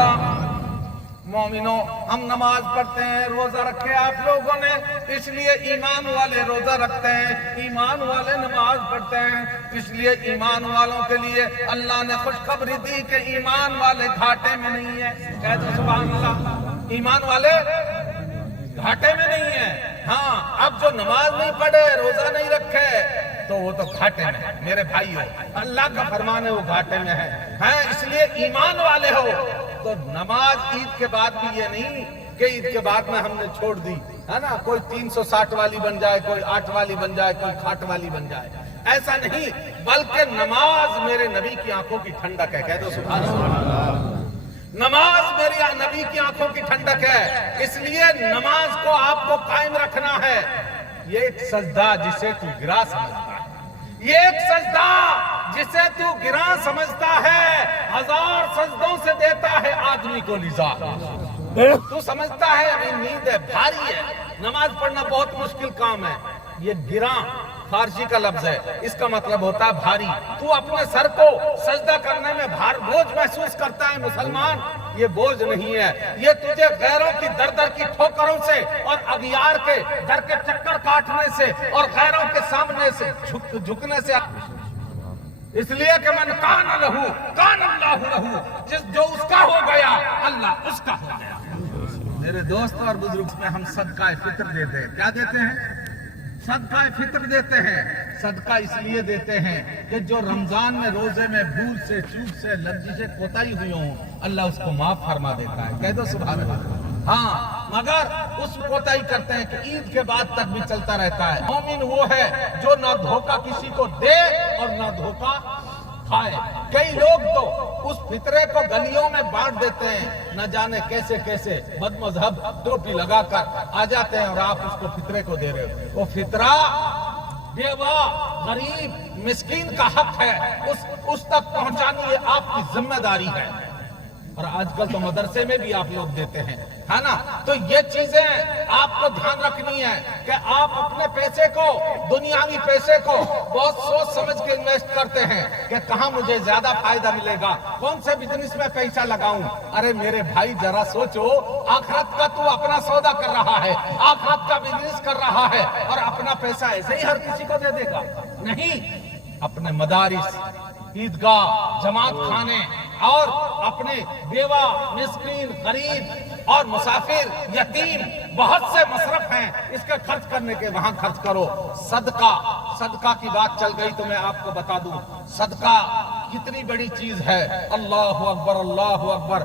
اللہ مومنوں، ہم نماز پڑھتے ہیں، روزہ رکھے آپ لوگوں نے، اس لیے ایمان والے روزہ رکھتے ہیں، ایمان والے نماز پڑھتے ہیں، اس لیے ایمان والوں کے لیے اللہ نے خوشخبری دی کہ ایمان والے گھاٹے میں نہیں ہیں۔ کہہ دو سبحان اللہ، ایمان والے گھاٹے میں نہیں ہیں۔ ہاں، اب جو نماز نہیں پڑھے، روزہ نہیں رکھے، تو وہ تو گھاٹے میں ہے۔ میرے بھائیو، اللہ کا فرمان ہے وہ گھاٹے میں ہے۔ ہاں، اس لیے ایمان والے ہو تو نماز عید کے بعد بھی یہ نہیں کہ عید کے بعد میں ہم نے چھوڑ دی، ہے نا، کوئی 360 والی بن جائے، کوئی 8 والی بن جائے، کوئی کھاٹ والی بن جائے، ایسا نہیں، بلکہ نماز میرے نبی کی آنکھوں کی ٹھنڈک ہے۔ کہہ دو سبحان اللہ، نماز میری نبی کی آنکھوں کی ٹھنڈک ہے، اس لیے نماز کو آپ کو قائم رکھنا ہے۔ یہ ایک سجدہ جسے تو گرا سمجھتا ہے، یہ ایک سجدہ جسے تو گراں سمجھتا ہے، 1000 سجدوں سے دیتا ہے آدمی کو نزاع۔ تو سمجھتا ہے ابھی نیند ہے، بھاری ہے، نماز پڑھنا بہت مشکل کام ہے۔ یہ گراں فارسی کا لفظ ہے، اس کا مطلب ہوتا ہے بھاری۔ تو اپنے سر کو سجدہ کرنے میں بوجھ محسوس کرتا ہے مسلمان، یہ بوجھ نہیں ہے، یہ تجھے غیروں کی در در کی ٹھوکروں سے اور اغیار کے در کے چکر کاٹنے سے اور غیروں کے سامنے سے جھکنے سے، اس لیے کہ من کان لہو کان اللہ لہو، جو اس کا ہو گیا اللہ اس کا ہو گیا۔ میرے دوست اور بزرگ، میں ہم صدقہ فطر دیتے ہیں۔ کیا دیتے ہیں؟ صدقہ فطر دیتے ہیں۔ صدقہ اس لیے دیتے ہیں کہ جو رمضان میں روزے میں بھول سے، چوک سے، لفظی سے کوتاہی ہوئی ہوں، اللہ اس کو معاف فرما دیتا ہے۔ کہہ دو سبحان اللہ۔ ہاں، مگر اس کوتاہی کرتے ہیں کہ عید کے بعد تک بھی چلتا رہتا ہے۔ مومن وہ ہے جو نہ دھوکہ کسی کو دے اور نہ دھوکہ کھائے۔ کئی لوگ تو اس فطرے کو گلیوں میں بانٹ دیتے ہیں، نہ جانے کیسے کیسے بد مذہب ٹوپی لگا کر آ جاتے ہیں اور آپ اس کو فطرے کو دے رہے ہو۔ وہ فطرہ بیوہ، غریب، مسکین کا حق ہے، اس تک پہنچانی یہ آپ کی ذمہ داری ہے۔ اور آج کل تو مدرسے میں بھی آپ لوگ دیتے ہیں، ہے نا، تو یہ چیزیں آپ کو دھیان رکھنی ہے کہ آپ اپنے پیسے کو، دنیاوی پیسے کو بہت سوچ سمجھ کے انویسٹ کرتے ہیں کہ کہاں مجھے زیادہ فائدہ ملے گا، کون سے بزنس میں پیسہ لگاؤں۔ ارے میرے بھائی ذرا سوچو، آخرت کا تو اپنا سودا کر رہا ہے، آخرت کا بزنس کر رہا ہے، اور اپنا پیسہ ایسے ہی ہر کسی کو دے دے گا؟ نہیں، اپنے مدارس، عیدگاہ، جماعت خانے اور اپنے بیوہ، مسکین، غریب اور مسافر، یتیم، بہت سے مصرف ہیں، اس کے خرچ کرنے کے وہاں خرچ کرو۔ صدقہ کی بات چل گئی تو میں آپ کو بتا دوں، صدقہ کتنی بڑی چیز ہے۔ اللہ اکبر، اللہ اکبر۔